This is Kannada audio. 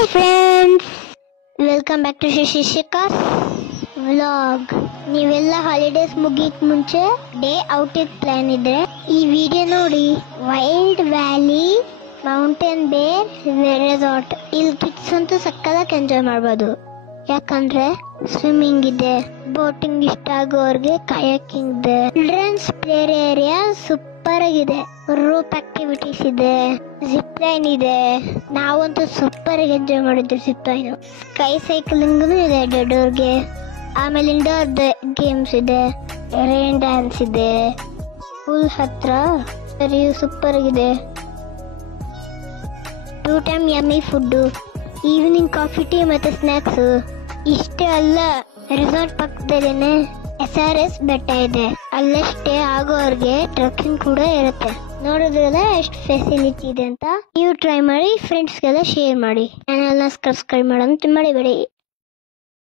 Hi friends, welcome back to Shishika's vlog. ನೀವೆಲ್ಲ ಹಾಲಿಡೇಸ್ ಮುಗಿಯಕ್ ಮುಂಚೆ ಡೇ ಔಟಿಂಗ್ ಪ್ಲಾನ್ ಇದ್ರೆ ಈ ವಿಡಿಯೋ ನೋಡಿ. Wild Valley Mountain Bear Resort. ಇಲ್ಲಿ ಕಿಡ್ಸ್ ಅಂತೂ ಸಕ್ಕದಾಗಿ ಎಂಜಾಯ್ ಮಾಡ್ಬೋದು. ಯಾಕಂದ್ರೆ ಸ್ವಿಮ್ಮಿಂಗ್ ಇದೆ, ಬೋಟಿಂಗ್ ಇಷ್ಟ ಆಗೋರ್ಗೆ ಕಯಾಕಿಂಗ್ ಇದೆ, ಚಿಲ್ಡ್ರನ್ಸ್ ಪ್ಲೇರ್ ಏರಿಯಾ ಸೂಪರ್ ಆಗಿದೆ, ರೂಪ್ ಆಕ್ಟಿವಿಟೀಸ್ ಇದೆ, ಜಿಪ್ ಲೈನ್ ಇದೆ. ನಾವಂತೂ ಸೂಪರ್ ಆಗಿ ಎಂಜಾಯ್ ಮಾಡಿದ್ವಿ ಜಿಪ್ ಲೈನ್. ಸ್ಕೈ ಸೈಕ್ಲಿಂಗ್ ಇದೆ ದೊಡ್ಡವ್ರಿಗೆ. ಆಮೇಲೆ ಇಂಡೋರ್ ಗೇಮ್ಸ್ ಇದೆ, ರೈನ್ ಡ್ಯಾನ್ಸ್ ಇದೆ. ಫುಲ್ ಹತ್ರ ಸರಿ ಸೂಪರ್ ಆಗಿದೆ. 2 time yummy food, evening coffee tea ಮತ್ತೆ ಸ್ನ್ಯಾಕ್ಸ್. ಇಷ್ಟೇ ಅಲ್ಲ, ರೆಸಾರ್ಟ್ ಪಕ್ಕದಲ್ಲೇನೆ SRS ಬೆಟ್ಟ ಇದೆ. ಅಲ್ಲೇ ಸ್ಟೇ ಆಗೋರ್ಗೆ ಟ್ರೆಕ್ಕಿಂಗ್ ಕೂಡ ಇರುತ್ತೆ. ನೋಡಿದ್ರಲ್ಲ ಎಷ್ಟು ಫೆಸಿಲಿಟಿ ಇದೆ ಅಂತ. ನೀವು ಟ್ರೈ ಮಾಡಿ, ಫ್ರೆಂಡ್ಸ್ಗೆಲ್ಲ ಶೇರ್ ಮಾಡಿ. ಚಾನೆಲ್ನ ಸಬ್ಸ್ಕ್ರೈಬ್ ಮಾಡೋದು ಮರಿಬೇಡಿ.